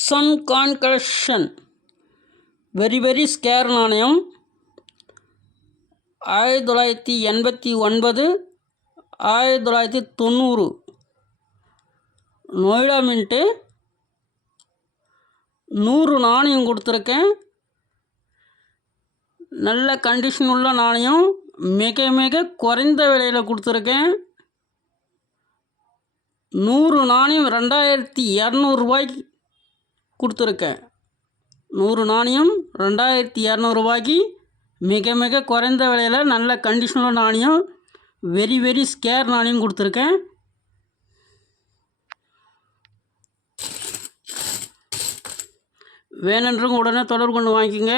Sun coin collection very scarce நாணயம் 1989 1990 Noida mint 100 நாணயம் கொடுத்துருக்கேன். நல்ல கண்டிஷன் உள்ள நாணயம், மிக குறைந்த விலையில் கொடுத்துருக்கேன். 100 நாணயம் 2200 ரூபாய்க்கு கொடுத்துருக்கேன். 100 நாணயம் 2200 ரூபாய்க்கு மிக குறைந்த விலையில் நல்ல கண்டிஷனில் நாணயம், வெரி ஸ்கேர் நாணயம் கொடுத்துருக்கேன். வேணுன்றவங்க உடனே தொடர்பு கொண்டு வாங்கிக்கோங்க.